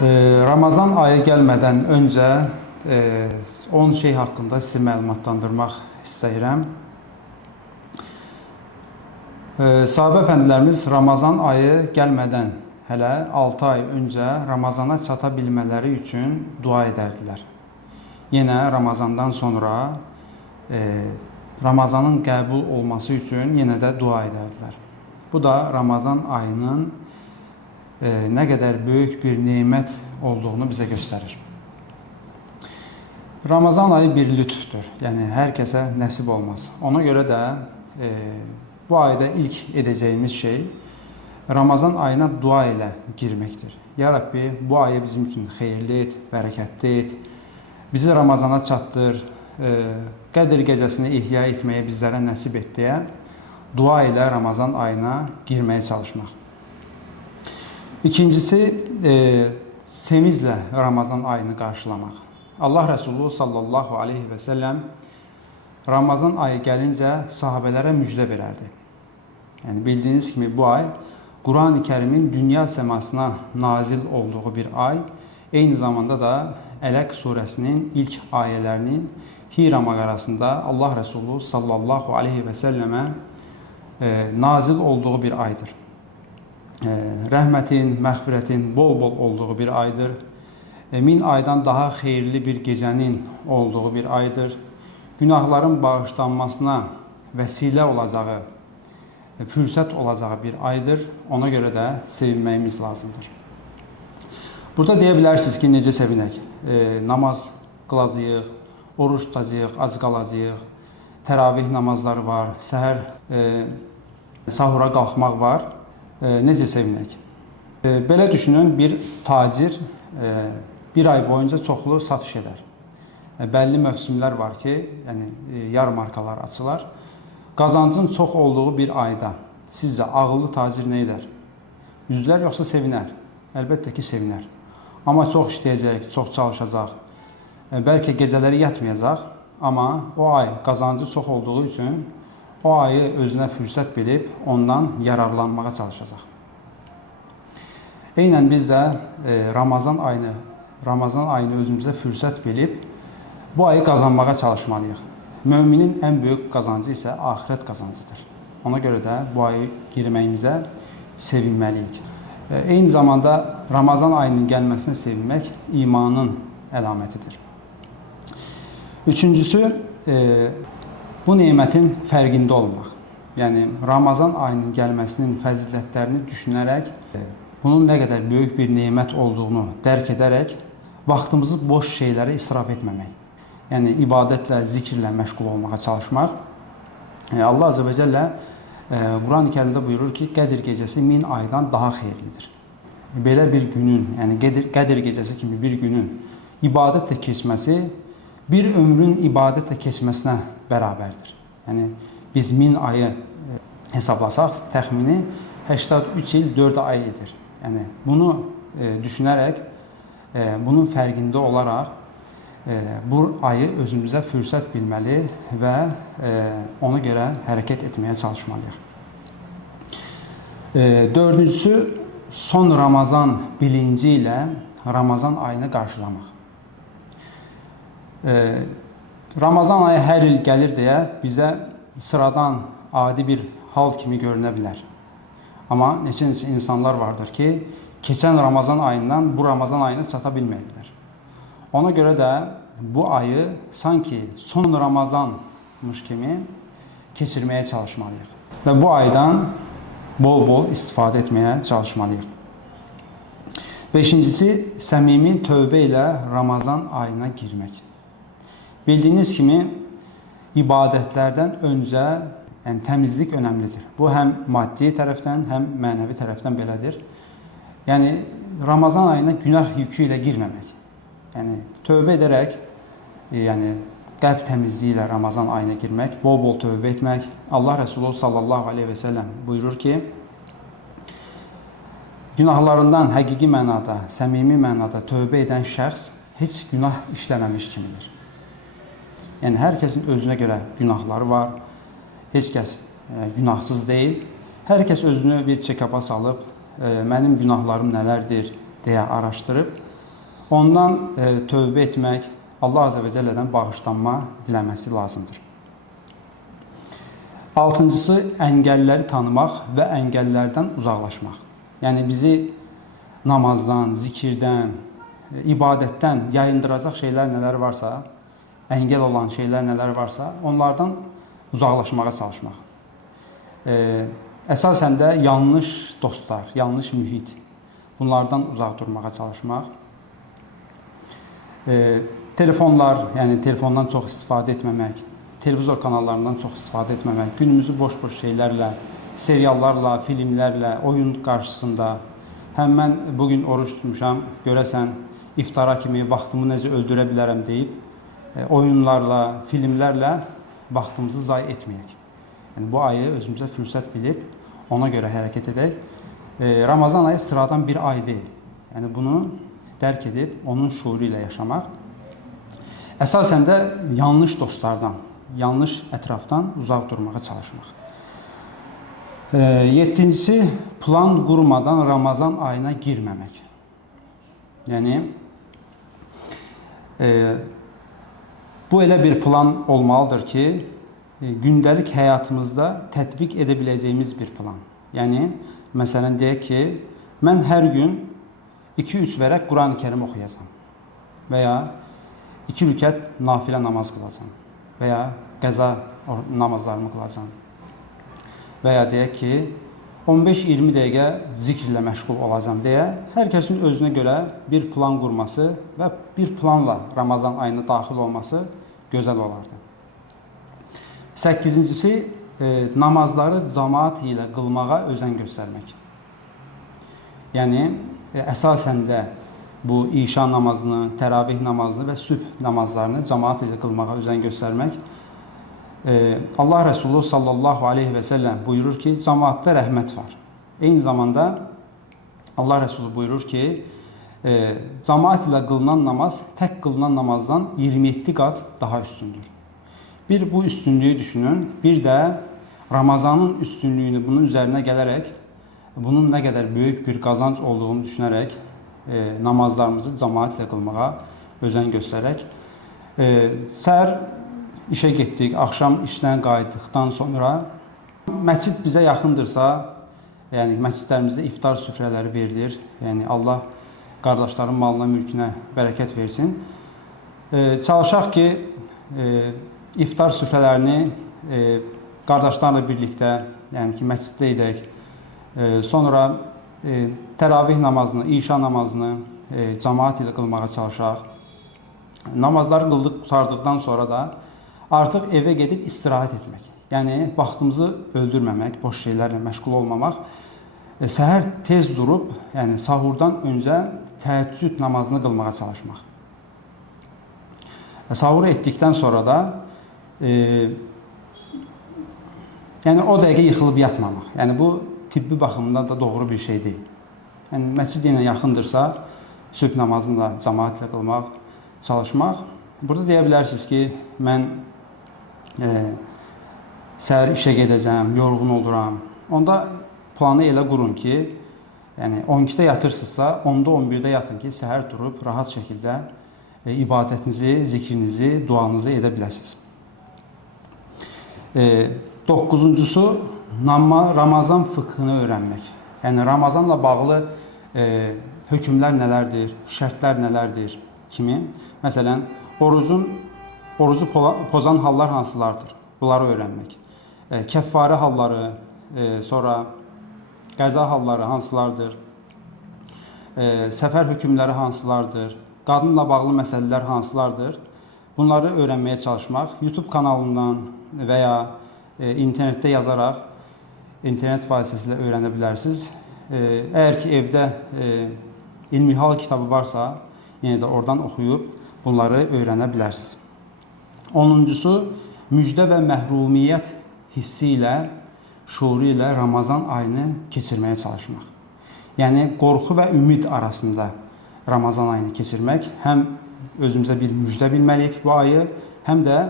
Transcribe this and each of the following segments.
Ramazan ayı gəlmədən öncə 10 şey haqqında sizi məlumatlandırmaq istəyirəm. Sahabə əfəndilərimiz Ramazan ayı gəlmədən hələ 6 ay öncə Ramazana çata bilmələri üçün dua edərdilər. Yenə Ramazandan sonra Ramazanın qəbul olması üçün yenə də dua edərdilər. Bu da Ramazan ayının nə qədər böyük bir nemət olduğunu bizə göstərir. Ramazan ayı bir lütfdür. Yəni, hər kəsə nəsib olmaz. Ona görə də bu ayda ilk edəcəyimiz şey Ramazan ayına dua ilə girməkdir. Ya Rabbi, bu ayı bizim üçün xeyirli et, bərəkətli et, bizi Ramazana çatdır, Qədir gecəsini ihya etməyi bizlərə nəsib et deyə dua ilə Ramazan ayına girməyə çalışmaq. İkincisi, sevinclə Ramazan ayını qarşılamaq. Allah Rəsulü sallallahu aleyhi və səlləm Ramazan ayı gəlincə sahabələrə müjdə verərdi. Yəni, bildiyiniz kimi bu ay Quran-ı Kərimin dünya səmasına nazil olduğu bir ay, eyni zamanda da Ələq surəsinin ilk ayələrinin Hira məqarasında Allah Rəsulü sallallahu aleyhi və səlləmə nazil olduğu bir aydır. Rəhmətin, məğfirətin bol-bol olduğu bir aydır. 1000 aydan daha xeyirli bir gecənin olduğu bir aydır. Günahların bağışlanmasına vəsilə olacağı, fürsət olacağı bir aydır. Ona görə də sevinməyimiz lazımdır. Burada deyə bilərsiniz ki, necə sevinək? Namaz qılacağıq, oruç tutacağıq, ac qalacağıq, təravih namazları var, səhər sahura qalxmaq var. Necə sevinək? Belə düşünün, bir tacir bir ay boyunca çoxlu satış edər. Bəlli mövsümlər var ki, yəni yarmarkalar açılar. Qazancın çox olduğu bir ayda sizcə ağıllı tacir nə edər? Üzlər yoxsa sevinər? Əlbəttə ki, sevinər. Amma çox işləyəcək, çox çalışacaq. Bəlkə gecələri yatmayacaq, amma o ay qazancı çox olduğu üçün o ayı özünə fürsət bilib ondan yararlanmağa çalışacaq. Eynən biz də Ramazan ayını özümüzə fürsət bilib bu ayı qazanmağa çalışmalıyıq. Müminin ən böyük qazancı isə axirət qazancıdır. Ona görə də bu ayı girməyimizə sevinməliyik. Eyni zamanda Ramazan ayının gəlməsinə sevinmək imanın əlamətidir. Üçüncüsü, bu nemətin fərqində olmaq. Yəni, Ramazan ayının gəlməsinin fəzilətlərini düşünərək, bunun nə qədər böyük bir nemət olduğunu dərk edərək, vaxtımızı boş şeylərə israf etməmək. Yəni, ibadətlə, zikirlə məşğul olmağa çalışmaq. Allah Azə və Cəllə Quran-ı Kərimdə buyurur ki, Qədir gecəsi 1000 aydan daha xeyirlidir. Belə bir günün, yəni Qədir gecəsi kimi bir günün ibadətlə keçməsi bir ömrün ibadətlə keçməsinə bərabərdir. Yəni, biz 1000 ayı hesablasaq, təxmini 83 il 4 ay edir. Yəni, bunu düşünərək, bunun fərqində olaraq bu ayı özümüzə fürsət bilməli və ona görə hərəkət etməyə çalışmalıyıq. Dördüncüsü, son Ramazan bilinci ilə Ramazan ayını qarşılamaq. Ramazan ayı hər il gəlir deyə bizə sıradan, adi bir hal kimi görünə bilər. Amma neçə insanlar vardır ki, keçən Ramazan ayından bu Ramazan ayına çata bilməyiblər. Ona görə də bu ayı sanki son Ramazanmış kimi keçirməyə çalışmalıyıq. Və bu aydan bol-bol istifadə etməyə çalışmalıyıq. Beşincisi, səmimi tövbə ilə Ramazan ayına girmək. Bildiyiniz kimi, ibadətlərdən öncə təmizlik önəmlidir. Bu, həm maddi tərəfdən, həm mənəvi tərəfdən belədir. Yəni, Ramazan ayına günah yükü ilə girməmək. Yəni, tövbə edərək, qəlb təmizliyi ilə Ramazan ayına girmək, bol-bol tövbə etmək. Allah Rəsulü sallallahu aleyhi və səlləm buyurur ki, günahlarından həqiqi mənada, səmimi mənada tövbə edən şəxs heç günah işləməmiş kimidir. Yəni, hər kəsin özünə görə günahları var, heç kəs günahsız deyil. Hər kəs özünü bir check-up'a salıb, mənim günahlarım nələrdir, deyə araşdırıb ondan tövbə etmək, Allah Azze ve Celle'dən bağışlanma diləməsi lazımdır. Altıncısı, əngəlləri tanımaq və əngəllərdən uzaqlaşmaq. Yəni bizi namazdan, zikirdən, ibadətdən yayındıracaq şeylər nələr varsa, əngəl olan şeylər nələr varsa, onlardan uzaqlaşmağa çalışmaq. Əsasən də yanlış dostlar, yanlış mühit, bunlardan uzaq durmağa çalışmaq. Telefonlar, yəni telefondan çox istifadə etməmək, televizor kanallarından çox istifadə etməmək, günümüzü boş-boş şeylərlə, seriallarla, filmlərlə, oyun qarşısında, həm mən bugün oruç tutmuşam, görəsən iftara kimi vaxtımı necə öldürə bilərəm deyib, oyunlarla, filmlərlə vaxtımızı zayi etməyək. Yəni, bu ayı özümüzə fürsət bilib, ona görə hərəkət edək. Ramazan ayı sıradan bir ay deyil. Yəni, bunu dərk edib, onun şuuru ilə yaşamaq. Əsasən də yanlış dostlardan, yanlış ətrafdan uzaq durmağa çalışmaq. Yeddincisi, plan qurmadan Ramazan ayına girməmək. Yəni, bu elə bir plan olmalıdır ki, gündəlik həyatımızda tətbiq edə biləcəyimiz bir plan. Yəni, məsələn, deyək ki, mən hər gün 2-3 vərəq Quran-ı Kərim oxuyacam və ya 2 rükət nafilə namaz qılacam və ya qəza namazlarımı qılacam və ya deyək ki, 15-20 dəqiqə zikrlə məşğul olacam deyə hər kəsin özünə görə bir plan qurması və bir planla Ramazan ayına daxil olması gözəl olardı. 8-incisi, namazları cəmaat ilə qılmağa özən göstərmək. Yəni, əsasən də bu işa namazını, təravih namazını və sübh namazlarını cəmaat ilə qılmağa özən göstərmək. Allah Resulü sallallahu aleyhi və səlləm buyurur ki, cəmaatda rəhmət var. Eyni zamanda Allah Resulü buyurur ki, cəmaat ilə qılınan namaz tək qılınan namazdan 27 qat daha üstündür. Bir, bu üstünlüyü düşünün. Bir də Ramazanın üstünlüyünü bunun üzərinə gələrək, bunun nə qədər böyük bir qazanc olduğunu düşünərək, namazlarımızı cəmaat ilə qılmağa özən göstərək. Səhər işə getdik, axşam işdən qayıtdıqdan sonra məscid bizə yaxındırsa, yəni məscidlərimizdə iftar süfrələri verilir. Yəni Allah qardaşların malına, mülkünə bərəkət versin. Çalışaq ki, iftar süfrələrini qardaşlarla birlikdə, yəni ki, məsciddə edək. Sonra təravih namazını, işa namazını cəmaat ilə qılmağa çalışaq. Namazları qıldıq, qutardıqdan sonra da artıq evə gedib istirahət etmək. Yəni, vaxtımızı öldürməmək, boş şeylərlə məşğul olmamaq. Səhər tez durub, yəni sahurdan öncə təheccüd namazını qılmağa çalışmaq. Sahur etdikdən sonra da yəni o dəqiqə yıxılıb yatmamaq. Yəni, bu tibbi baxımdan da doğru bir şey deyil. Yəni, məscid yenə yaxındırsa, sübh namazını da cəmaat ilə qılmaq, çalışmaq. Burada deyə bilərsiniz ki, mən səhər işə gedəcəm, yorğun oluram. Onda planı elə qurun ki, yəni 12-də yatırsınızsa, 10-da 11-də yatın ki, səhər durub rahat şəkildə ibadətinizi, zikrinizi, duanızı edə biləsiniz. 9-uncusu, Ramazan fıkhını öyrənmək. Yəni, Ramazanla bağlı hökmlər nələrdir, şərtlər nələrdir kimi. Məsələn, orucu pozan hallar hansılardır? Bunları öyrənmək. Kəffarə halları, sonra qəza halları hansılardır? Səfər hökmləri hansılardır? Qadınla bağlı məsələlər hansılardır? Bunları öyrənməyə çalışmaq. YouTube kanalından və ya internetdə yazaraq, internet vasitəsilə öyrənə bilərsiniz. Əgər ki, evdə ilmihal kitabı varsa, yenə də oradan oxuyub bunları öyrənə bilərsiniz. 10-uncusu, müjdə və məhrumiyyət hissi ilə, şuuru ilə Ramazan ayını keçirməyə çalışmaq. Yəni, qorxu və ümid arasında Ramazan ayını keçirmək. Həm özümüzə bir müjdə bilməliyik bu ayı, həm də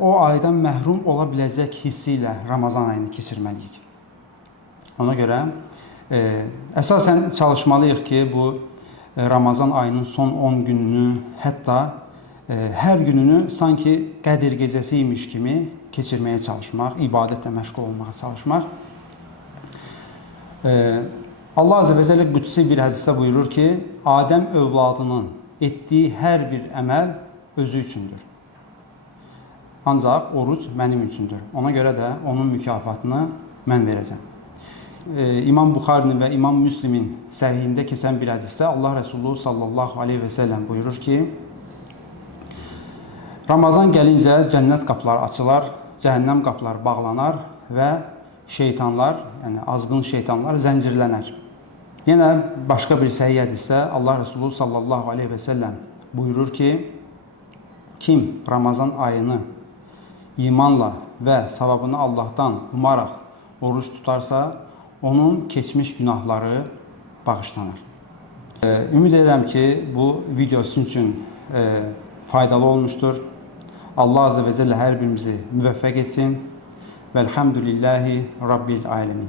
o aydan məhrum ola biləcək hissi ilə Ramazan ayını keçirməliyik. Ona görə Əsasən çalışmalıyıq ki, bu Ramazan ayının son 10 gününü, hətta hər gününü sanki Qədir gecəsi imiş kimi keçirməyə çalışmaq, ibadətlə məşğul olmağa çalışmaq. Allah Azze ve Celle qüdsi bir hədisdə buyurur ki, Adəm övladının etdiyi hər bir əməl özü üçündür. Ancaq oruc mənim üçündür. Ona görə də onun mükafatını mən verəcəm. İmam Buxarinin və İmam Müslimin səhihində keçən bir hədisdə Allah Resulü sallallahu aleyhi və səlləm buyurur ki, Ramazan gəlincə cənnət qapıları açılar, cəhənnəm qapıları bağlanar və şeytanlar, yəni azğın şeytanlar zəncirlənər. Yenə başqa bir səhih hədisdə Allah Resulü sallallahu aleyhi və səlləm buyurur ki, kim Ramazan ayını imanla və savabını Allahdan umaraq oruç tutarsa, onun keçmiş günahları bağışlanır. Ümid edirəm ki, bu video sizin üçün faydalı olmuştur. Allah Azze ve Celle hər birimizi müvəffəq etsin. Vəlhamdülillahi Rabbil alemin.